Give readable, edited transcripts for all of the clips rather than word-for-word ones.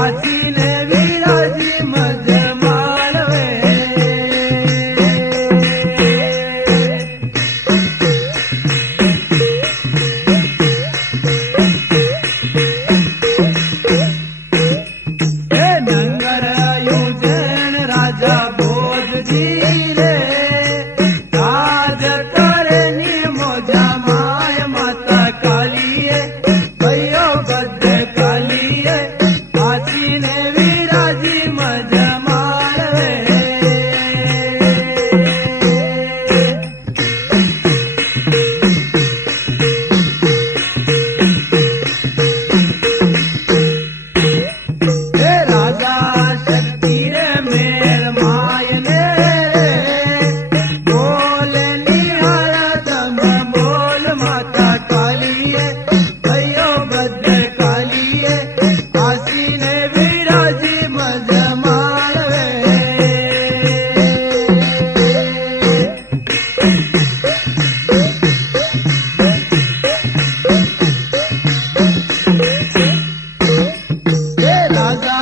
आसीने विराजी मज माळवे हे नंगर युजन राजा भोजजी रे राज करे नी मोजा माय माता कालिये भयो बद्ध कालिये आसीने विराजी मज माळवे हे राजा शक्ति रे मेर मायने रे बोले निहार दम बोल माता कालिये भयो बद्ध कालिये आसीने विराजी मज माळवे हे राजा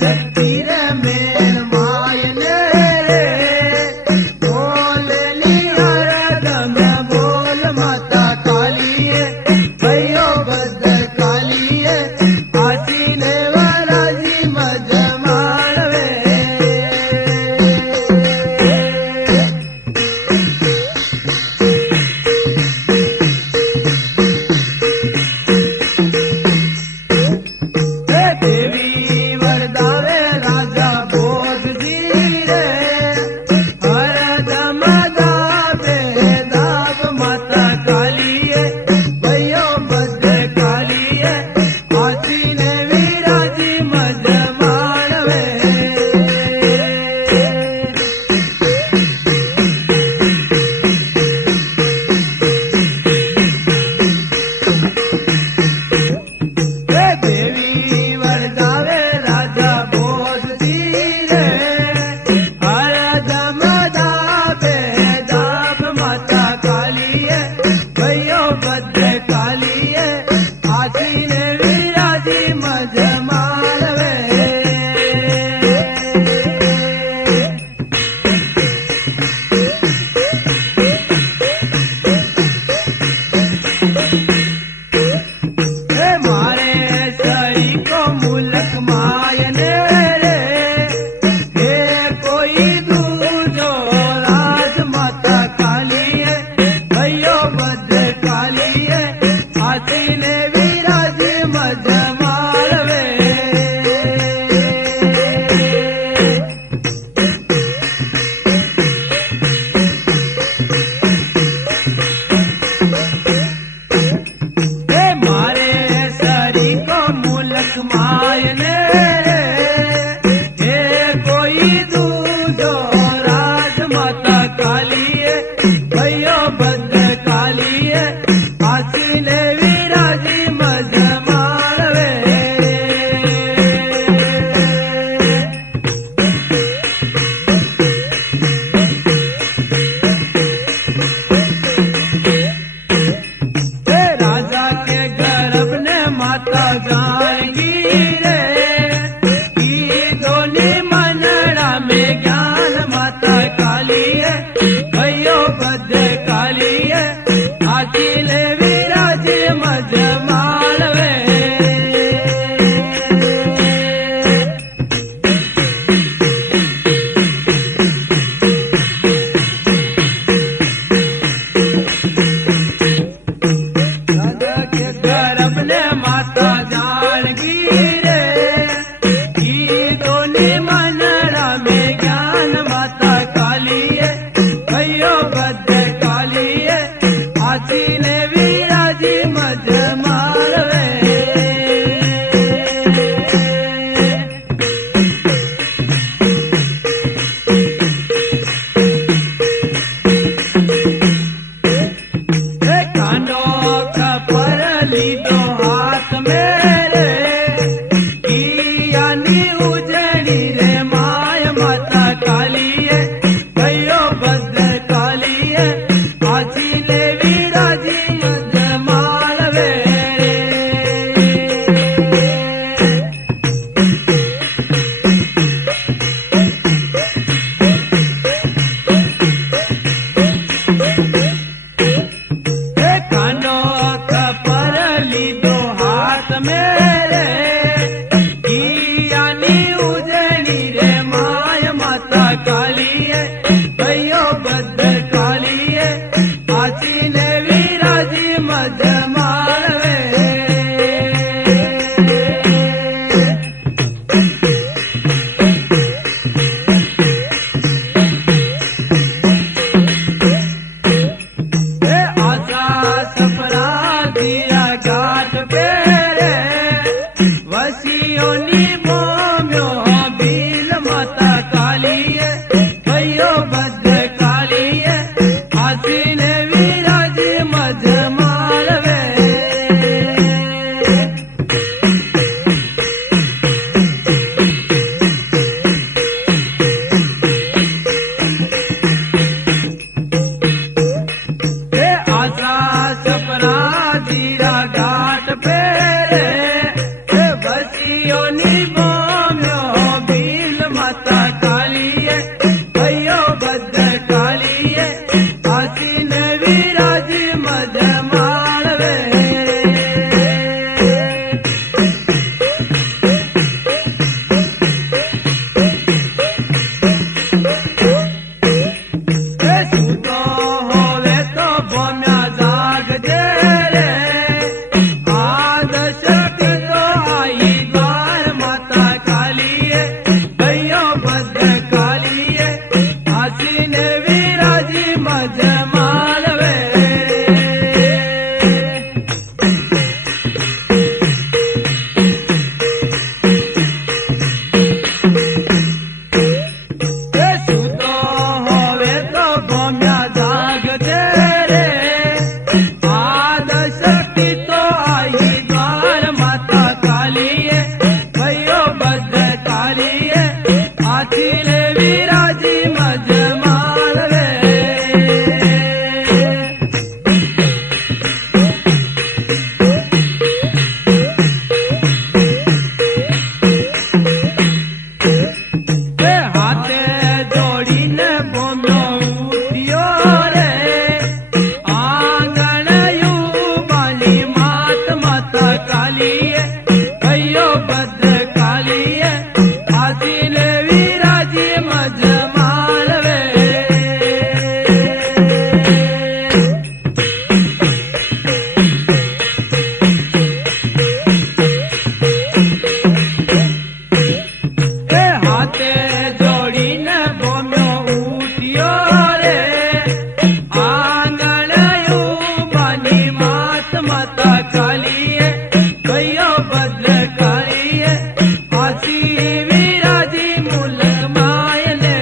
शक्ति रे मेर मायने रे बोले निहार दम बोल माता कालिये भयो बद्ध कालिये आसीने विराजी मज माळवे हे देवी वरदावे राजा भोजजी रे हर दम दाबे दाब माता कालिये भयो बद्ध कालिये आसीने विराजी मज माळवे हे देवी वरदावे राजा भोजजी रे हर दम दाबे दाब माता कालिये भयो बद्ध कालिये आसीने विराजी मज माळवे हे मारे सही को मुलक मायने रे हे कोई दूजो राज माता कालिये भयो बद्ध कालिये आसीने विराजी मज माळवे हे मारे सरी को मुलक मायने रे बसियोनी बोम्यो भील माता काली है भयो भद्र काली है आसीन विराज मज मालवे सपना जीरा घाट पे बसियोनी बोम्यो भील माता काली है भयो भद्र काली है आसीन विराज मज मालवे सुतो होवे तो बोम्या जाग दे रे आदशक तो आई द्वार माता काली है भयो भद्र काली है आसीन विराज मज मालवे सुतो होवे तो बोम्या जाग दे रे आदशक्ति तो आई द्वार माता काली है भयो भद्र काली है आखिल विराजी मज मालवे हाथे जोड़ीने बोम्यो उठियो रे आंगण यू बाली मात माता काली है भयो भद्र काली है आसीन विराजी मज मालवे हाथे जोड़ीने बोम्यो उठियो रे आंगण यू बाली मात माता काली है भयो भद्र काली है आसी विराजी मुलक मायने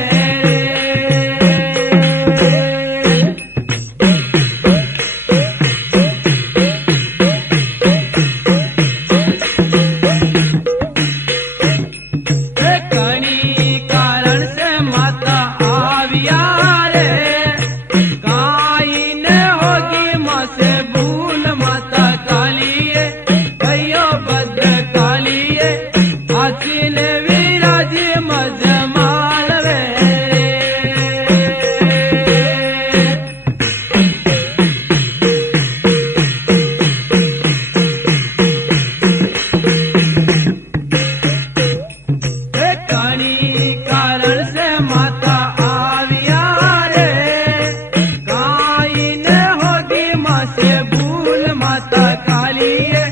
कणी कारण से माता आविया रे काई न होगी माँ से भूल माता काली है भयो भद्र काली है आसीन विराज मज मालवे कणी कारण से माता आविया रे काई न होगी माँ से भूल माता काली है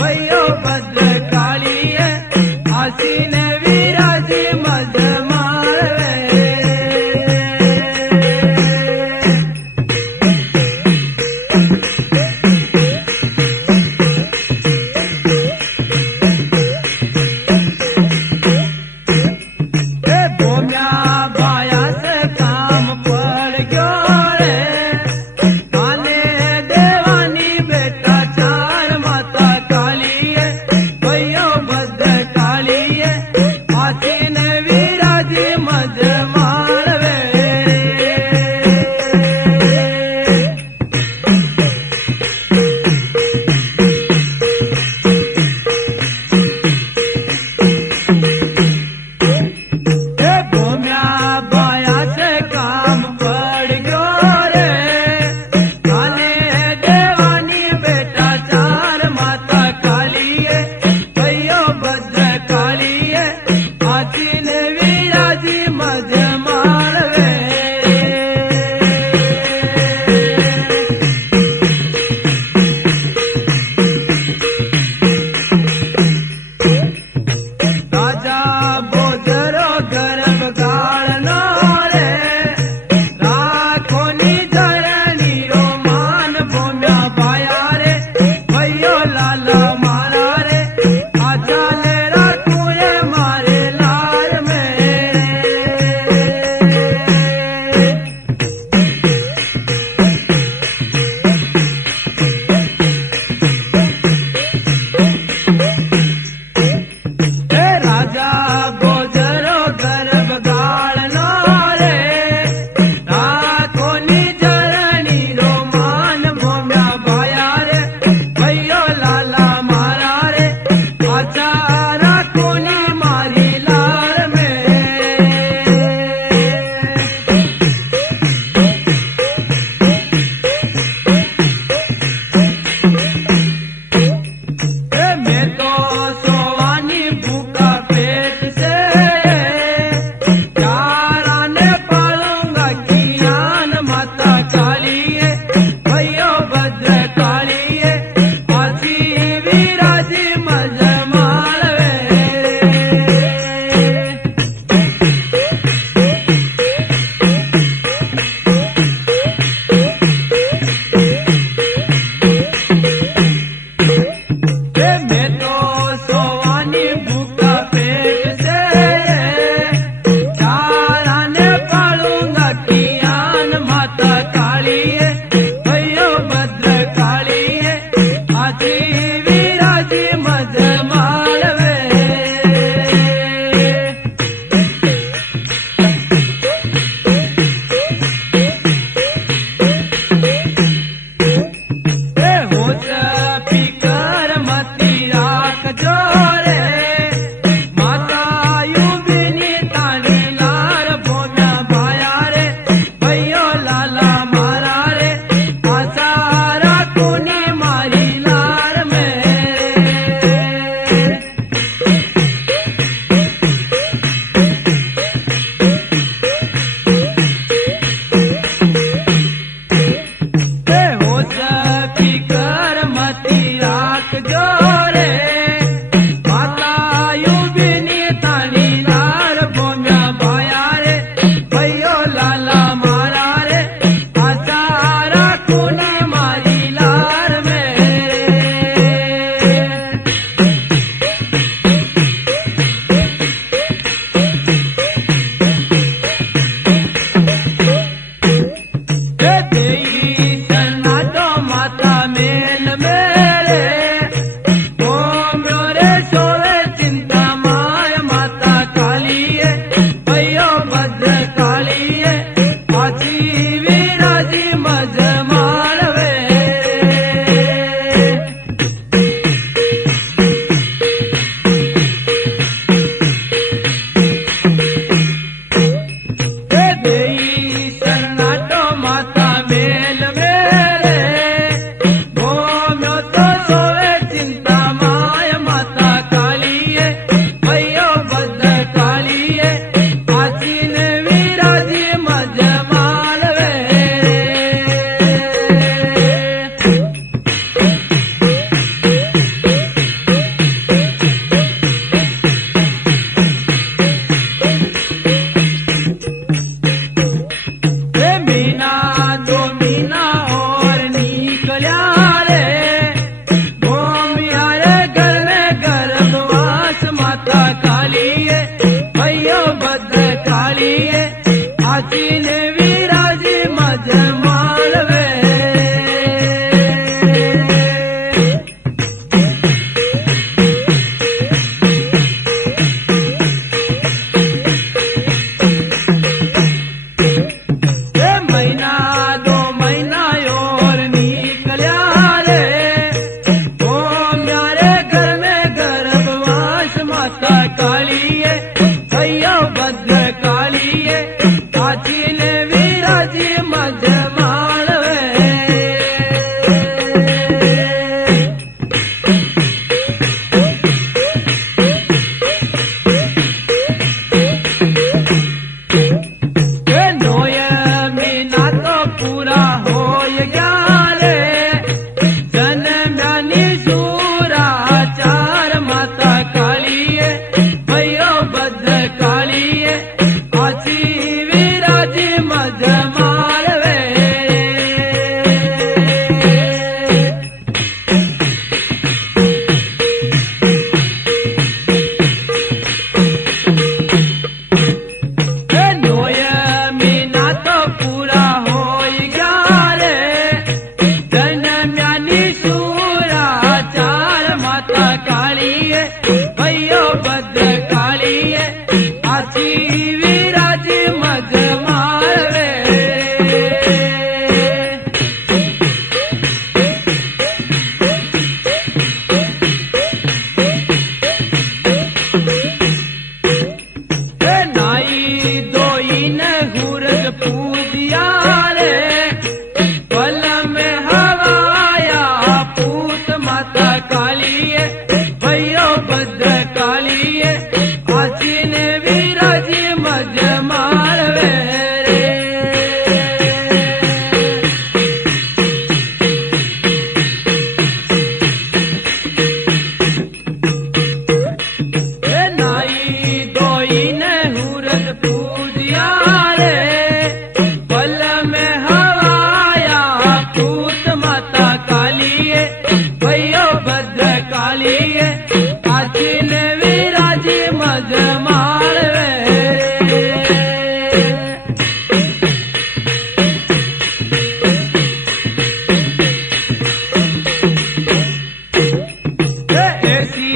भयो भद्र काली है आसीन विराज मज मालवे बोम्या बाया से काम पड़ गयो रे आने देवानी बेटा चार माता काली है भयो भद्र काली है आसी राजा गोजरो गर्भ गाड़नो रे राखोनी चरणी रो मान भोम्या भाया रे भैयो लाला मारा रे आचा राखोनी मारी लार में मैं तो सोवानी भूखा पेट से कालिए आची विराज मज मारवे नाई दोई न हुरज पूजिया रे पल में हवाया पूत माता कालिए भयो भद्र कालिए आची ने विराज मज मारवे रे नाई दोई न हुरज पूजिया रे पल में हवाया पूत माता कालिए भयो भद्र कालिए आची ने विराज मज मारवे ऐसी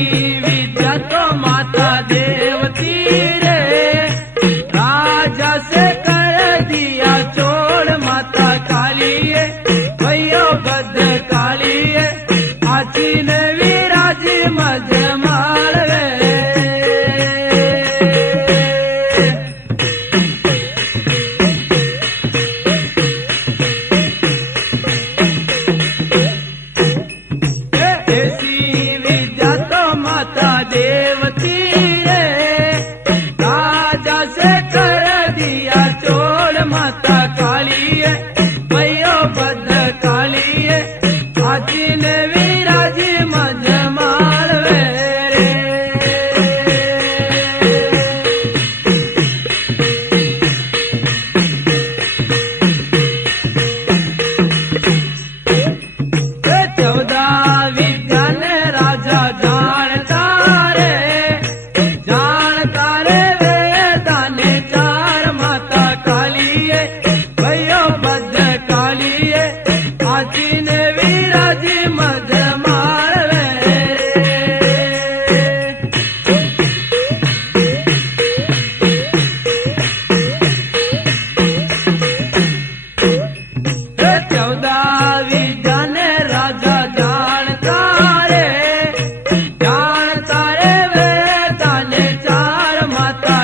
विद्या तो माता देवती रे राजा से कर दिया छोड़ माता कालिए भयो भद्र कालिए आची ने विराज मज मारवे ऐसी विद्या तो माता देवती रे राजा से कर दिया छोड़ माता कालिए भयो भद्र कालिए आची ने विराज मज मारवे रे 14 विद्या ने राजा जानता रे वेदाने चार माता कालिए भयो भद्र कालिए आची ने विराज मज मारवे रे 14 विद्या ने राजा जानता रे वेदाने चार माता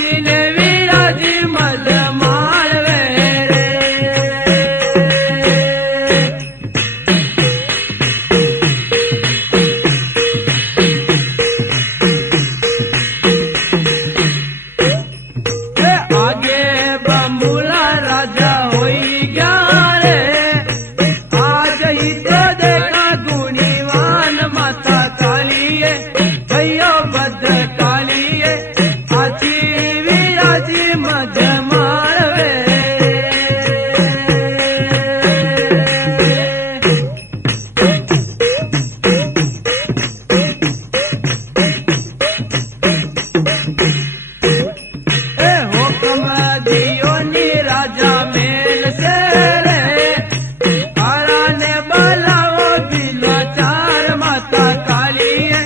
आचीने विराजी मज मारवे रे। आगे बमुला राजा होई गया रे, आज ही तो देखा गुणीवान माता कालिए भैया बद कालिए आची विराजी मज मारवे। हुक्म दियो नी राजा मेल से रे, आराने बलाओ बिला चार माता कालिए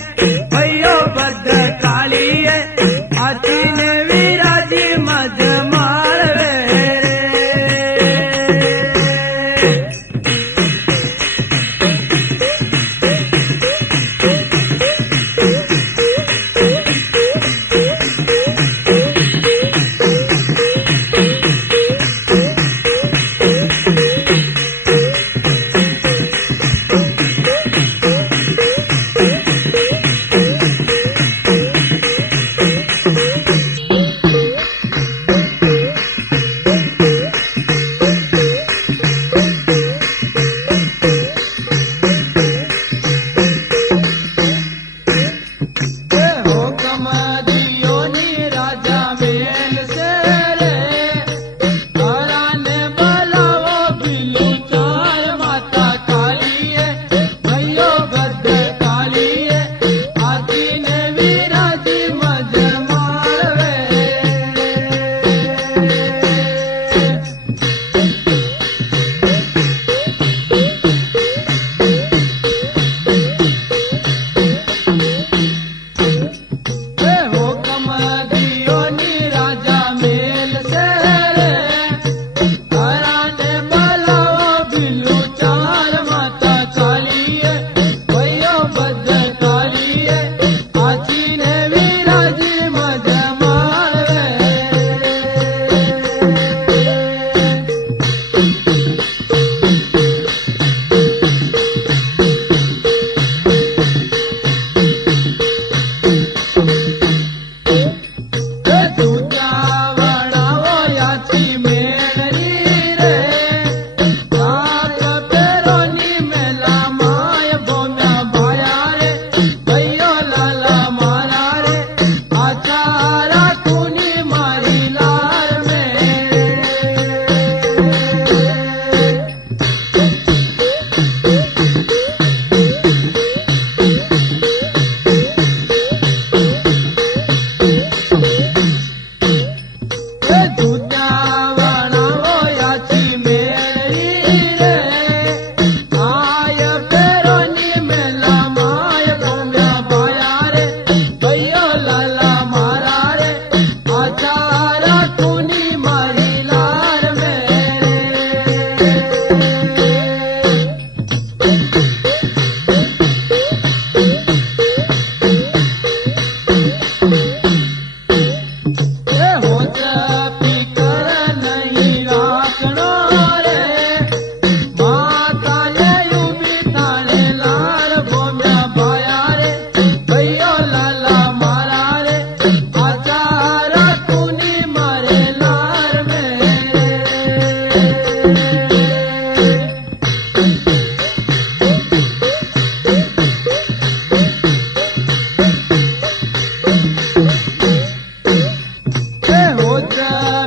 भैया बद कालिए आचीने विराजी मज मारवे रे। होता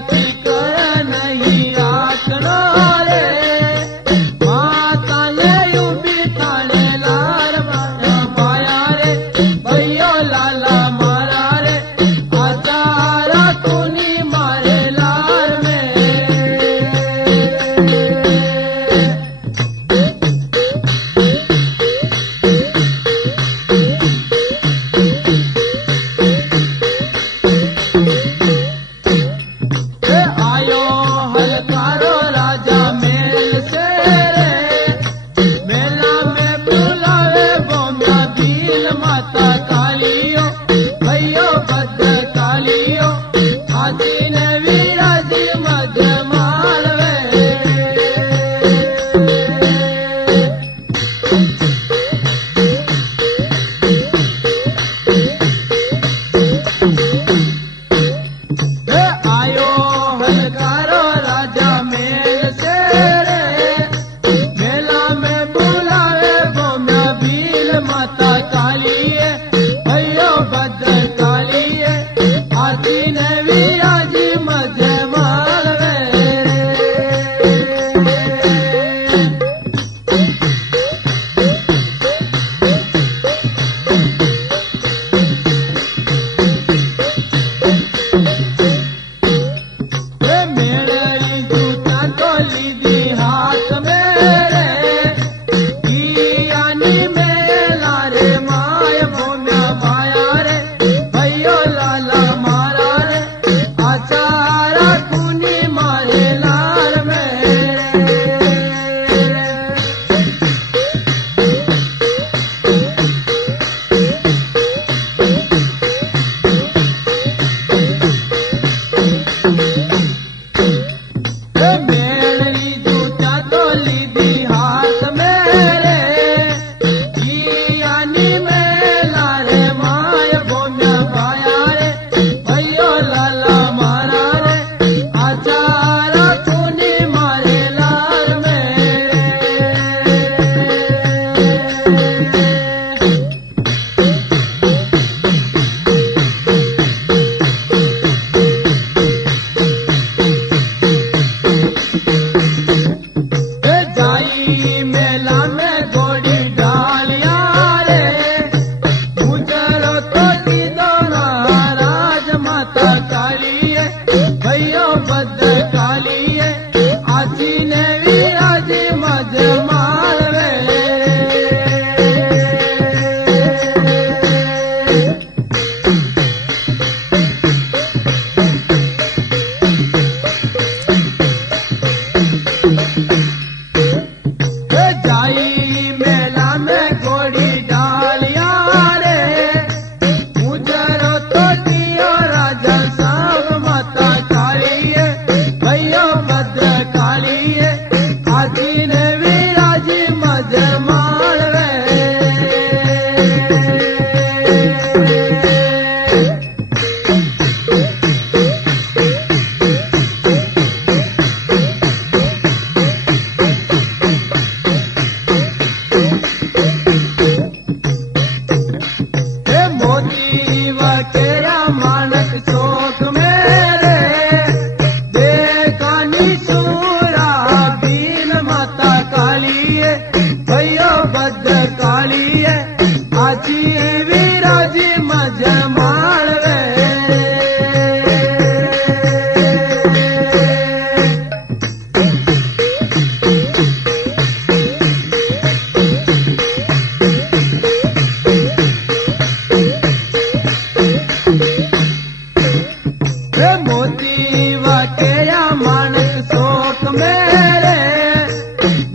मोती वकेया माणक शोक मेरे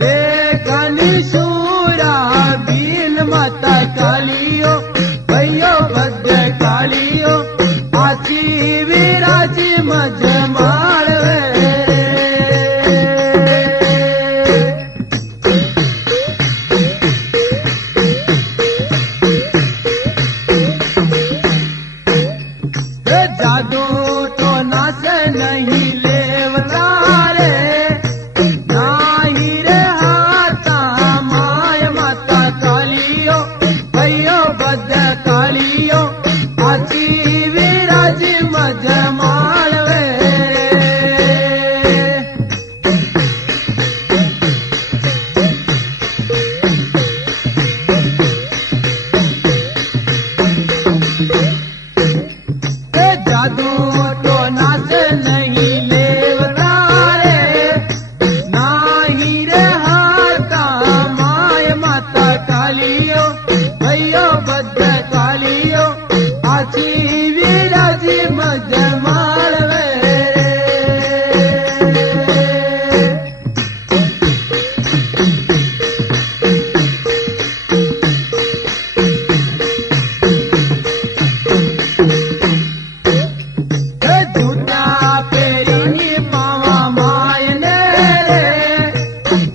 देखनी सूरा बील माता कालियो भैयो भद्र कालियो आची विराजी मजमाल जादू तो नाच नहीं लेवता रे नाही रे हाथा माय माता कालियो भैयो भद्र कालियो आची विराजी मजमाल वे जादू तो नाच नहीं लेवता रे नाही रे हाथा माय माता कालियो भैयो भद्र कालियो आची विराजी मजमाल वे जूता पेरी पावा मायने रे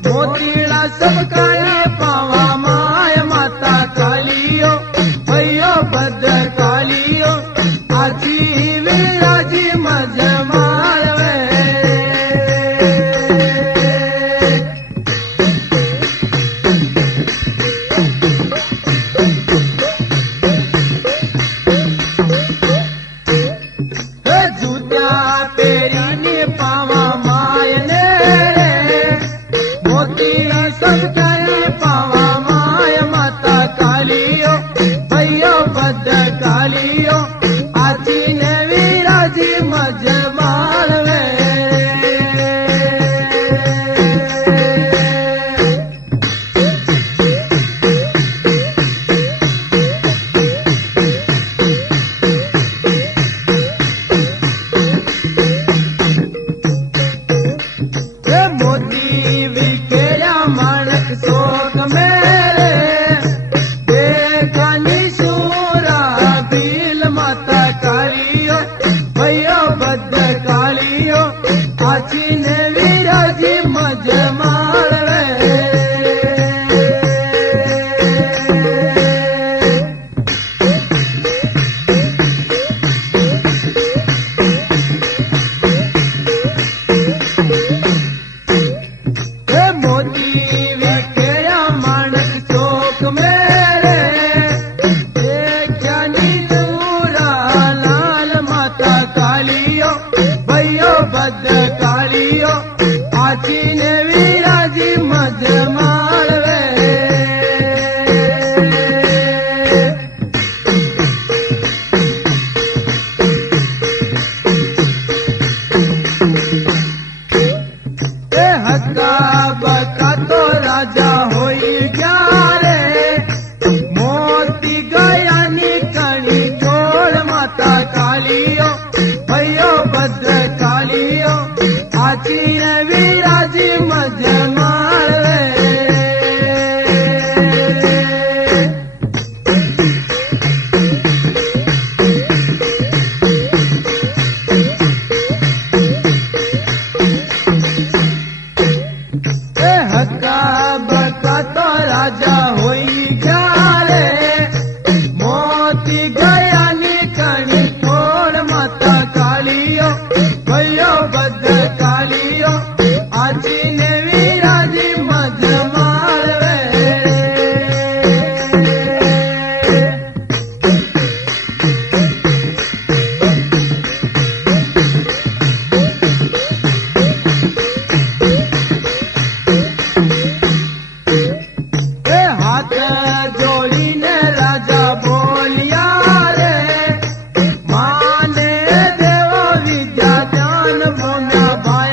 मोतीड़ा सब काले पावा माय माता कालियो भैयो भद्र कालियो आची विराजी मजमाल वे जूता पेरी पावा मायने रे मोती सब काले पावा माय माता कालियो भैयो भद्र कालियो आची ने विराजी मजमाल वे मोती विकेया माणक शोक मेरे देखनी सूरा बील माता कालियो भैयो भद्र कालियो आची ने विराजी मजमाल रे मोती विकेया माणक शोक मेरे देखनी सूरा लाल माता कालियो भैयो भद्र कालियो आची ने विराजी मजमाल वे हक्का बका तो राजा होई गया रे मोती गया निकली छोड़ माता कालियो भैयो भद्र कालियो आची ने विराजी मजमाल वे हक्का बका तो राजा होई गया रे मोती गया निकली छोड़ माता कालियो भैयो भद्र कालियो आची ने विराजी मजमाल वे हाथ जोड़ी ने राजा बोलिया रे माने देव विद्या ज्ञान भोम्या भाई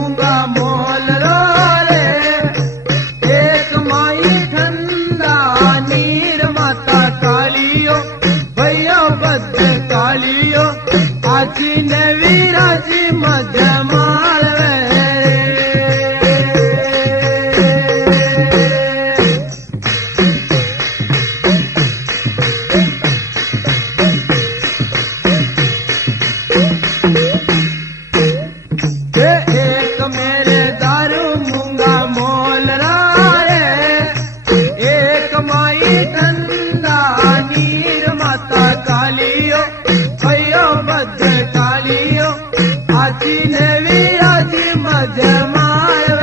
मूंगा मोल रो रे एक माई ठंडा नीर माता कालियो भैया बद कालियो आची ने विराजी मजमाल एक मेरे दारू मूंगा मोल रे एक माई ठंडा नीर माता कालियो भैया बद कालियो आची ने विराजी मजमाल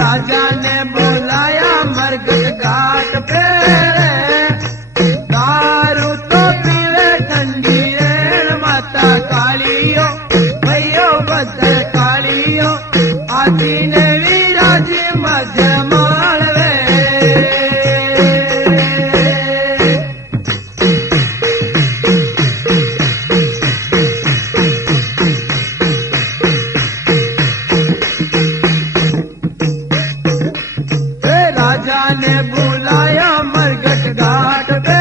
राजा ने बुलाया मरगट घाट पे दारू तो पीवे ठंडी रेण माता कालियो भैया बद कालियो आती ने विराजी मजमाल राजा ने बुलाया मरगट घाट पे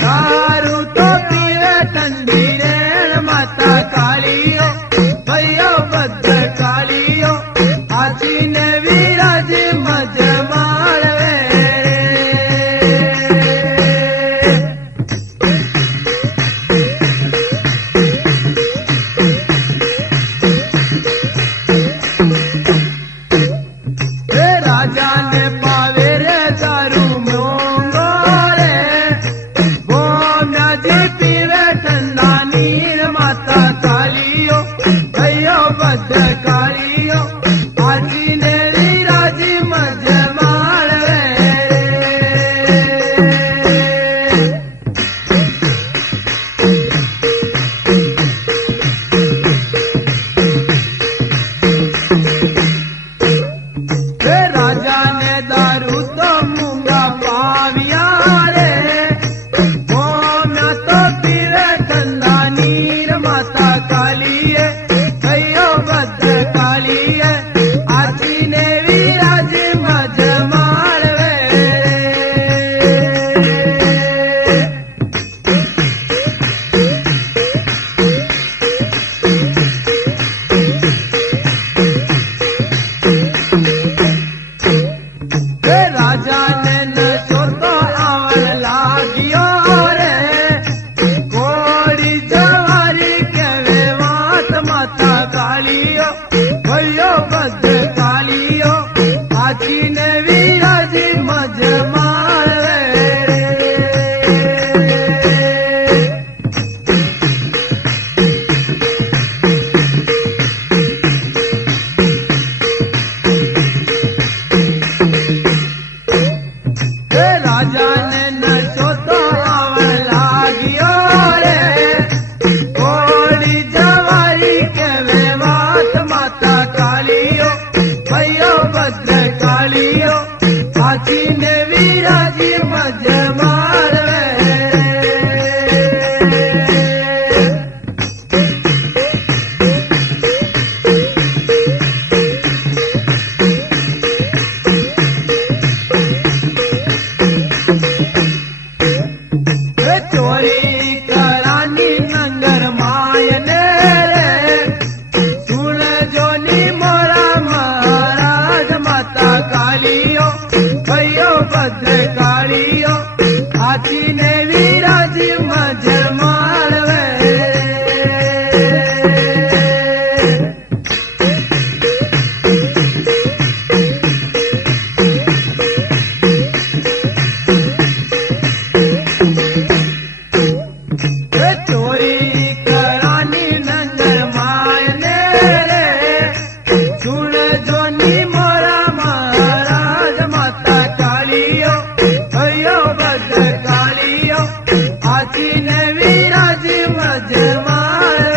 दारू तो पीवे ठंडी रेण माता कालियो भैया बद कालियो आची ने विराजी मजमाल राजा ने पावे रे दारू मूंगो रे गोना जी पीवे ठंडा नीर माता कालियो भैया बद कालियो आजी ने विराजी मजमाल राजा ने दारू तो मूंगा पाविया रे गोना तो पीवे ठंडा नीर माता कालिए भैया बद कालिए आची ने विराजी मजमाल राजा ने नशो तो आवन लागियो रे कोड़ी जवारी के वे वात माता कालियो भैया बद कालियो आची ने विराजी मजमाल राजा ने नशो तो आवन लागियो रे कोड़ी जवारी के वे वात माता कालियो भैया बद कालियो आची ने विराजी मजमाल चोरी करानी नंगर मायने रे सुन जोनी मोरा महाराज माता कालियो भैया बद कालियो आची ने विराजी मजमाल चोरी करानी नंगर मायने रे सुन जोनी मोरा महाराज माता कालियो भैया बद कालियो आची ने विराजी मजमाल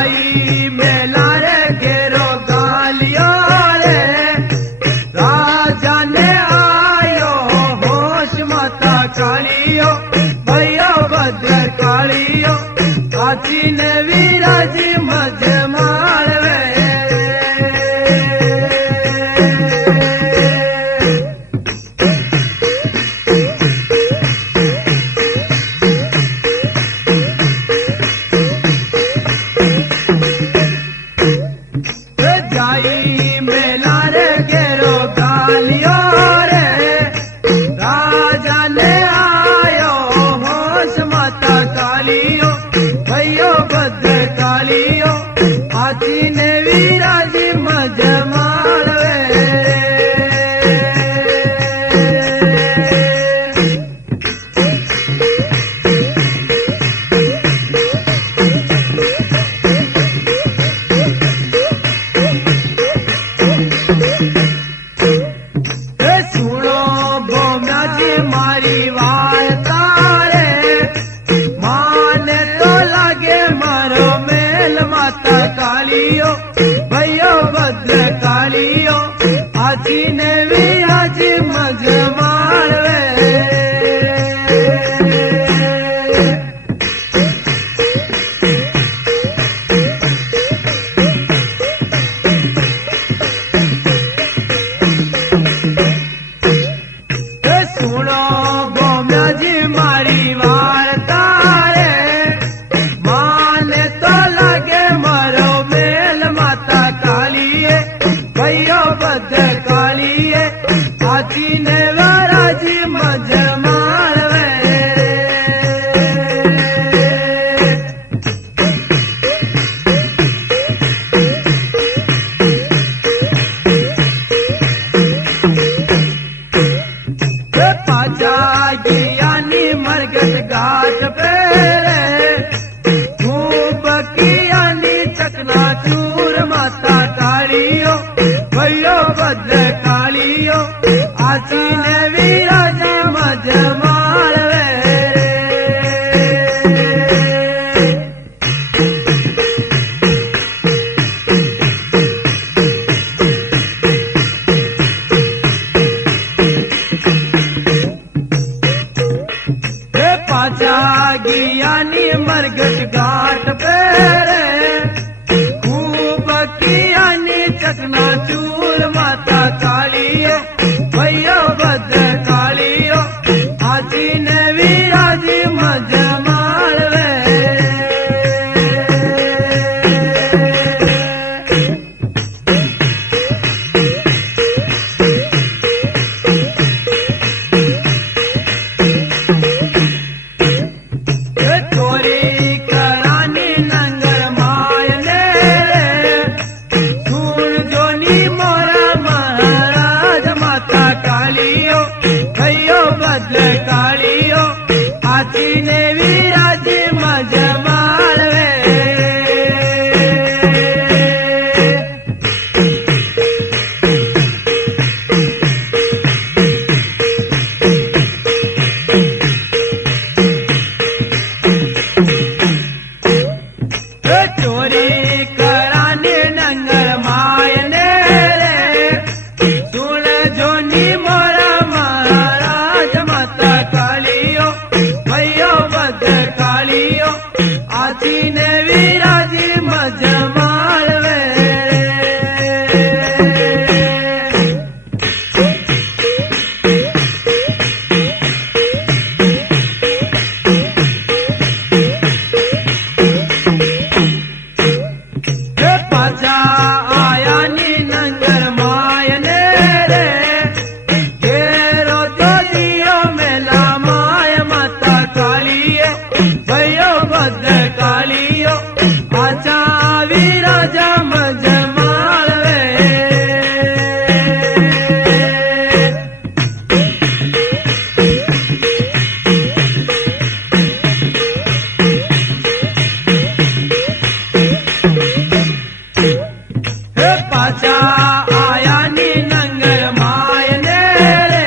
जाई मेला रे घेरो गालियो रे राजा ने आयो होश माता कालियो भयो भद्र कालियो आची ने विराज मजमाल वे भयो भद्र कालियो आची ने विराज मजमाल वे सुनो गोम्या जी मारी वार्ता रे माने तो लगे मरो भयो भद्र कालिये आची ने विराज मजमाल वे पाचा गियानी मरगट घाट पे खूब कियानी चकना चूर माता कालियो भयो भद्र कालियो आची ने विराज मजमाल वे पाचा गियानी मरगट घाट पे खूब कियानी चकना चूर माता कालियो भयो भद्र कालियो आची ने विराज मजमाल वे भयो भद्र कालियो आची ने विराज मजमाल वे चोरी कराने नंगर मायने रे सुन जोनी मोरा महाराज माता कालियो भयो भद्र कालियो आची ने विराज मजमाल वे पाचा आया नी नंगर मायने रे घेरो तो दियो मेला माय माता कालिये भयो भद्र कालियो आचा विराजा मजमाल वे पाचा आया नी नंगर मायने रे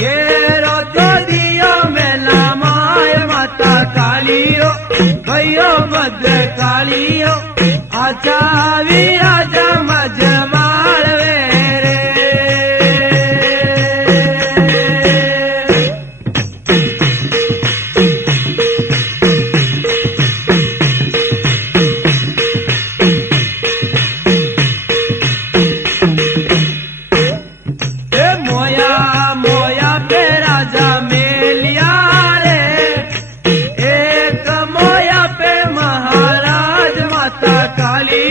घेरो तो दियो मेला माय माता कालियो भयो भद्र कालियो आयो आचा विराज मजमाल वेरे मोया मोया पे राजा मेलिया रे एक मोया पे महाराज माता काली